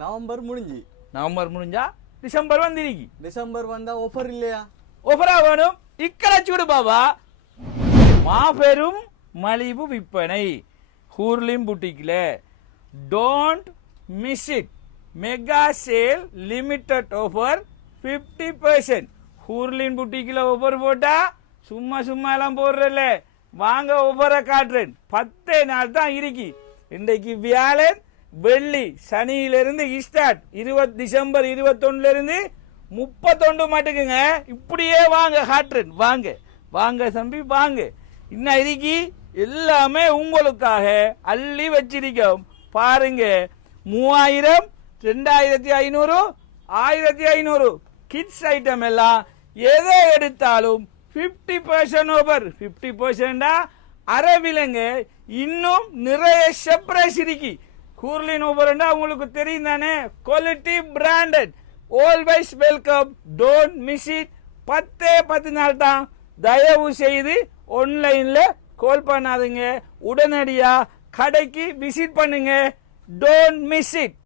November முடிஞ்சு. November முடிஞ்சா December வந்திருக்கு. டிசம்பர் வந்தா ஆஃபர் இல்லையா? ஆஃபரா வேணும். இக்கலச்சுடு பாபா. மாபெரும் மலிவு விற்பனை ஹூர்லின் புட்டிக்ல. Don't miss it. Mega sale limited offer 50%. Hurlin புட்டிக்ல ஆஃபர் போட்டா சும்மா சும்மா எல்லாம் போடுறல. வாங்க ஆஃபரை காட்டுறேன். 10 நாள் தான் இருக்கு. இன்றைக்கு வியாழன் வெள்ளி சனியிலிருந்து ஸ்டார்ட். டிசம்பர் 21 இருந்து 31 மட்டுக்குங்க. இப்படியே வாங்க காட்டுறேன். வாங்க வாங்க தம்பி வாங்க. இன்னும் இருக்கு எல்லாமே உங்களுக்காக அள்ளி வச்சிருக்கோம். பாருங்க 3000, 2500, 1500 கிட்ஸ் ஐட்டம் எல்லாம் எதை எடுத்தாலும் 50% ஓவர். 50% அரை விலங்க. இன்னும் நிறைய சர்ப்ரைஸ் இருக்கு. ஹூர்லின் ஓவர்னா உங்களுக்கு தெரியும் தானே. Quality branded. Always welcome. Don't miss it. 10 நாள் தான். தயவு செய்து ஆன்லைன்ல கால் பண்ணாதீங்க. உடனடியா கடைக்கு விசிட் பண்ணுங்க. Don't miss it.